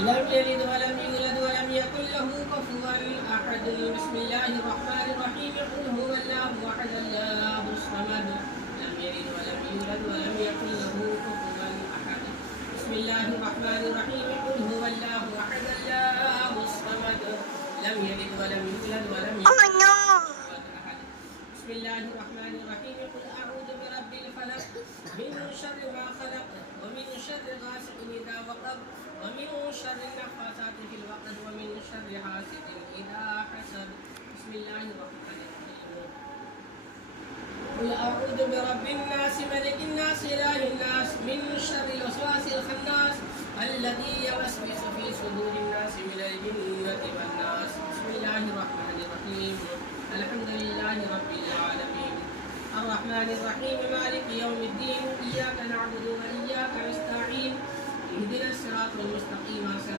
لم يلد ولم يولد ولم يكن له كفوا أحد. بسم الله الرحمن الرحيم. قل هو الله أحد الله الصمد لم يلد ولم يولد ولم يكن له كفوا أحد. بسم الله الرحمن الرحيم. قل هو الله أحد الله الصمد لم يلد ولم يولد ولم يكن له كفوا أحد. بسم الله الرحمن الرحيم. قل أعوذ برب الفلق من شر ما خلق ومن شر غاسق إذا وقب ومن شر النفاثات في العقد ومن شر حاسد إذا حسد. بسم الله الرحمن الرحيم. قل أعوذ برب الناس ملك الناس إله الناس من شر الوسواس الخناس الذي يوسوس في صدور الناس من الجنة والناس. بسم الله الرحمن الرحيم. الحمد لله رب العالمين الرحمن الرحيم مالك يوم الدين. إياك نعبد وإياك نستعين. اهدنا الصراط المستقيم.